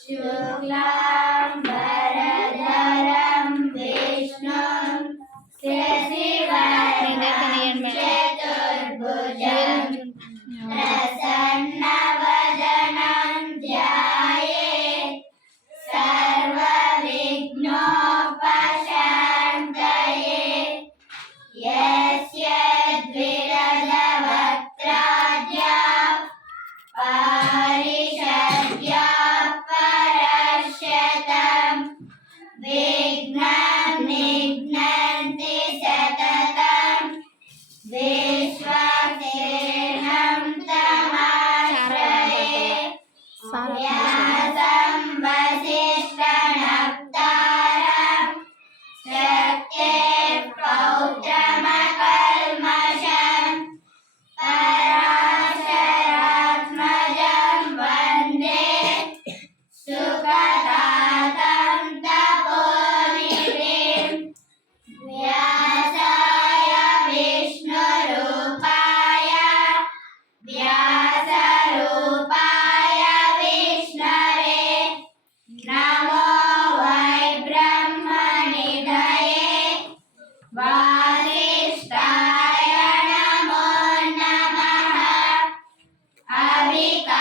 शुक्लाम्बरधरं विष्णुं शशिवर्णं चतुर्भुजं प्रसन्नवदनं ध्यायेत् सर्वविघ्नोपशान्तये यस्य द्विरदवक्त्राद्याः पारिषद्याः परश्यतं विघ्नं निघ्नन्ति सततं विश्वक्सेनं तमाश्रये व्यासं वसिष्ठनप्तारं शक्तेः पौत्रमकल्मषं पराशरात्मजं वन्दे सुखदातं तपोनिधिं व्यासाय विष्णुरूपाय व्यासरूपाय विष्णवे नमो वै ब्रह्मनिधये वासिष्ठाय नमो नमः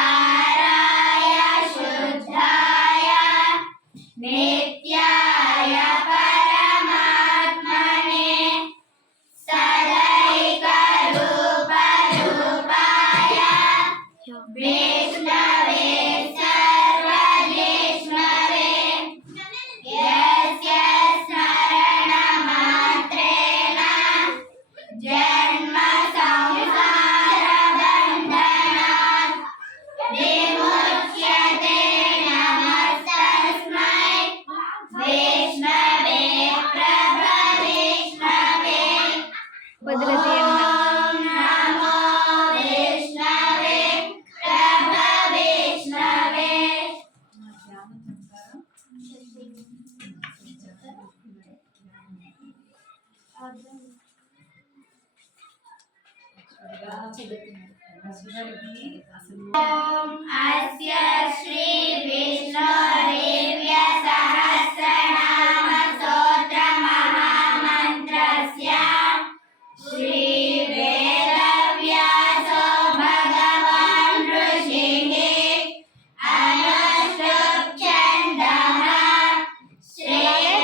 अविकाराय शुद्धाय नित्याय परमात्मने सदैकरूपरूपाय विष्णवे सर्वजिष्णवे यस्य स्मरणमात्रेण जन्म संसारबन्धनात् विमुच्यते नमस्तस्मै विष्णवे प्रभविष्णवे ॐ नमो विष्णवे प्रभविष्णवे अस्य श्री विष्णुदेव्य सहस्रनाम स्तोत्र महामन्त्रस्य श्री वेदव्यासो भगवान् ऋषिः अनुष्टुप् छन्दः श्री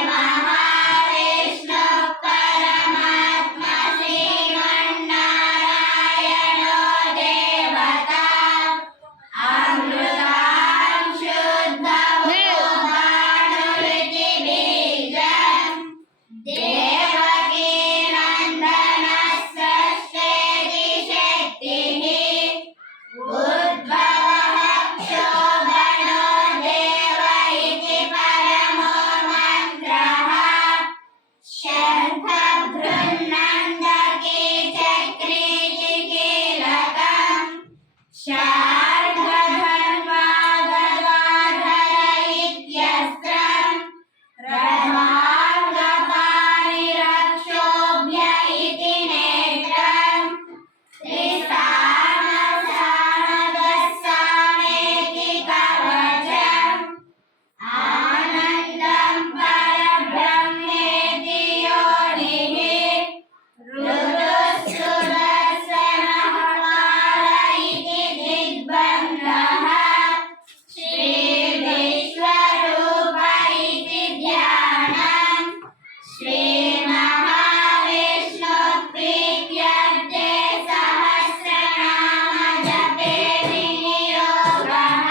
महाविष्णुः परमात्मा श्रीमन्नारायणो देवता अमृतां शुद्धमुदानुरिति बीजं देवकी नन्दनस्सृष्टेति शक्तिः उद्भवः क्षोभनो देव इति परमो मन्त्रः शङ्खभृन्नन्दकी चक्रीति कीलकम् शार्ङ्गधन्वागदाधर इत्यस्त्रम् रथाङ्गपाणिरक्षोभ्य इति नेत्रम् त्रिसामसामगस्सामेति कवचम् आनन्दं परब्रह्मेति योनिः ऋतुस्सुदर्शनः इति दिग्बन्धः श्रीविश्वरूप इति ध्यानम् श्रीमहाविष्णुप्रीत्यर्थे सहस्रनामजपे विनियोगः।